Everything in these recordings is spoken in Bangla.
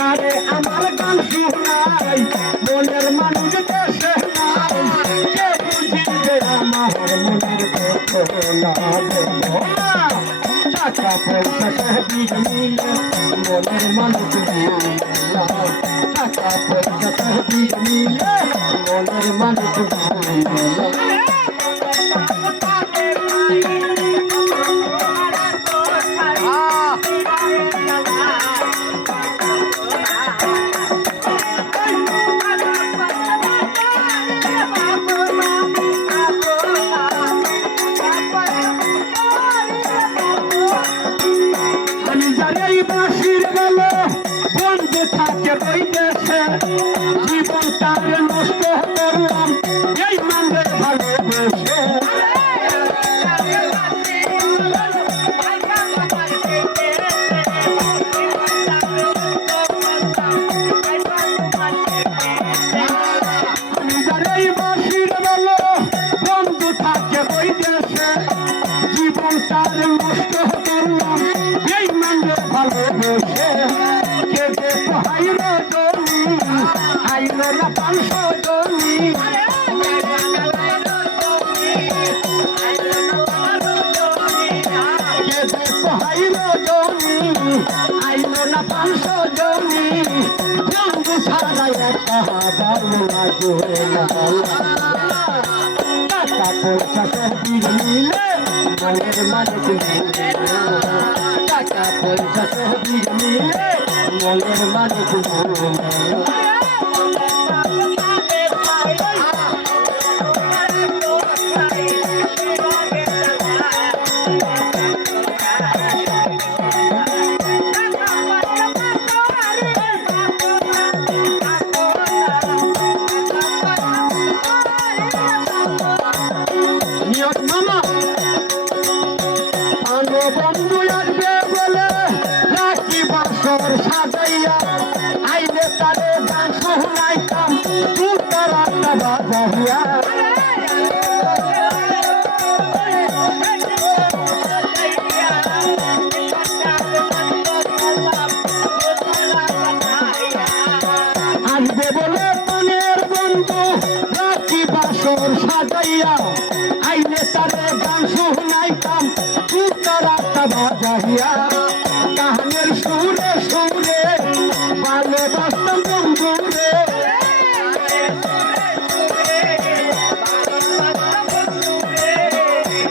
কারে আমার গান শুনাই মনের মানুষ দেশে নাই কে বুঝিবে আমার মনের ঘটনা বলো না টাকা পয়সা সহবিগ মিলে মনের মানুষ টাকা পয়সা সহবিগ মিলে মনের মানুষ বাঁশির বেলা বন্ধু থাকে ওই দেশে জীবন তার নষ্ট করলাম এই মানবে ভালোবেসে বাঁশির বেলা বন্ধু থাকে ওই দেশে জীবন তার নষ্ট করলাম এই মানবে ভালোবেসে কে যে হাইল জমি হাইল না 500 জমি কে যে হাইল জমি হাইল না 500 জমি বন্ধু সারা একটা ভালো লাগে না টাকা পয়সা সহবিগ মিলে মনের মানুষ টাকা পয়সা সহবিগ মিলে মনের মানুষ মামা বন্ধু আসবে বলে রাখি বাসর সাজাইয়া আইলে তারে গান শোনাইতাম তুই তার একটা বাজাইয়া আসবে বলে মনের বন্ধু রাখি বাসর সাজাইয়া আইলে তারে গান শোনাইতাম তুই তার একটা বাজাইয়া কাহানের সুরে সুরে ভালোবাসতাম বন্ধু রে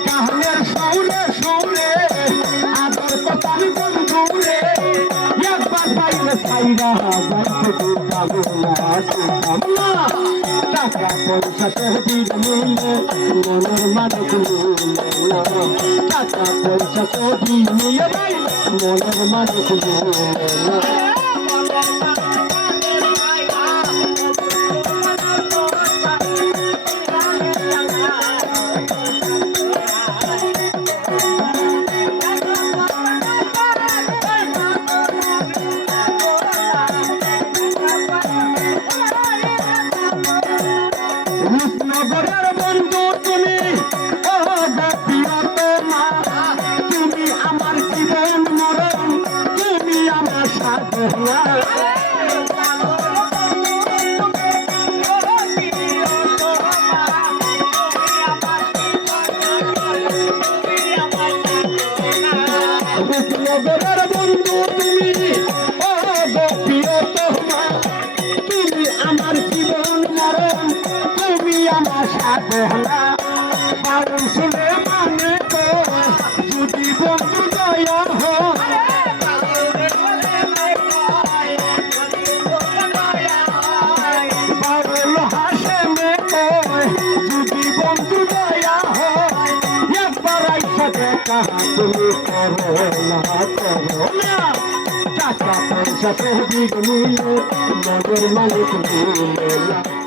কাহানের সুরে সুরে আদর করতাম বন্ধু রে একবার পাইলে সাইরা টাকা পয়সা সহবিগ মিলে মনের মানুষ টাকা পয়সা সহবিগ মিলে মনের মানুষ রূপনগরের বন্ধু তুমি ও প্রিয়তমা তুমি আমার জীবন মরণ তুমি আমার সাধনা রূপনগরের বন্ধু তুমি ও প্রিয়তমা তুমি আমার জীবন মরণ তুমি আমার সাধনা পারুন শুনে মানে তো যদি বন্ধু দয়া হয় পারুল হাসে মে যদি বন্ধু দয়া হয় একবার আইসা দেখা তুমি করো না টাকা পয়সা সহবিগ মিলে মনের মালিক মিলে